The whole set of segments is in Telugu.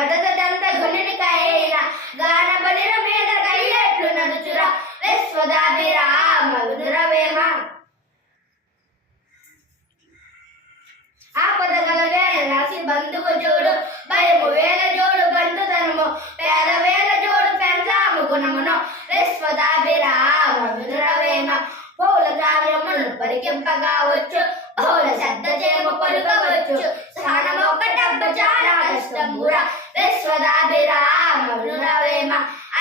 గదదంత ఘనునికైన గాన బలిన మీద కయ్యట్లు నడుచురా విశ్వదాభిరామ వినురవేమ ఆపదగల వేల రాసి బంధువు జోడు భయము వేల జోడు బంధుధనము పేద వేల జోడు పెంచాము గుణమును విశ్వదాభిరామ వినురవేమ పౌల కావ్యములను పరికింపగావచ్చు బహుళ శబ్ద చేమ పలుకవచ్చు స్థానమొక డబ్బ చాలా కష్టమురా విశ్వదాభిరామ వినురవేమ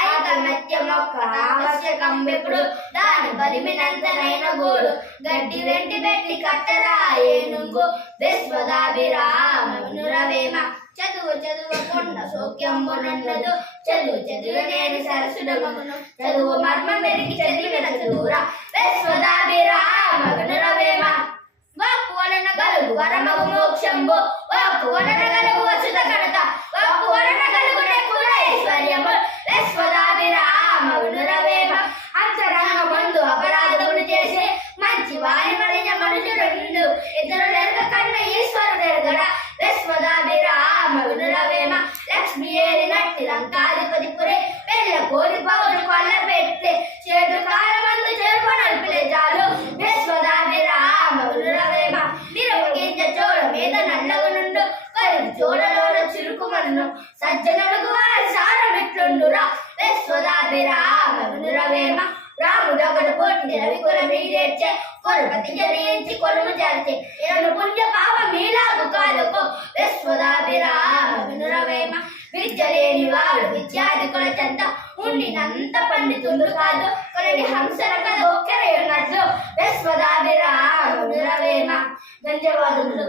ఐకమత్యమొక్క ఆవశ్యకం విప్పుడు దాని బలిమినంతనైన గూడు గడ్డి వెంటి పెట్టి కట్టరా ఏనుగు విశ్వదాభిరామ వినురవేమ చదువు చదువకుండా సౌఖ్యంబునున్నదు చదువు చదువు నేను సరసుడమగును చదువు మర్మం పెరిగి చదివిన చదువురా విశ్వదాభిరామ వినురవేమ వాక్కు వలన గలుగు వరమగు మోక్షంబు వాక్కు వలన గలుగు వసుత కడత వాక్కు వలన గలుగు నెక్కుల ఐశ్వర్యము విశ్వదాభిరామ వినురవేమ అంతరంగమందు అపరాధములు చేసి మంచి వారి మడిన మనుషుడు ఇతరులు ఎరగ కన్న ఈశ్వరుడు ఎరగడ విశ్వదాభిరామ వినురవేమ లక్ష్మి ఏరినట్టి లంకాధిపతి పురే పెళ్ళ కోరి పౌరు కొల్ల పెట్టి చేటు కాలమందు చెరుపు నలిపిలే చాలు విశ్వదాభిరామ వినురవేమ నిరవగించ చోడ మీద నల్లగు నుండు కరుగు చోడలోన చిరుకుమన్ను సజ్జనులకు వారి సారమిట్లుండురా విశ్వదాభిరామ వినురవేమ రాముడొకడు కోటి రవికుల మీరేర్చే కొరపతి జరించి కొలుము చేర్చే ఇరను పుణ్య పాప మీలాగు కాదుకో విశ్వదాభిరామ వినురవేమ విద్య లేని వాడు విద్యాధికుల చెంత ఉండినంత పండితుడు కాదు కొన్ని హంసల కథ ఒక్కరే ఉన్నట్లు విశ్వదాభిరామ వినురవేమ ధన్యవాదములు.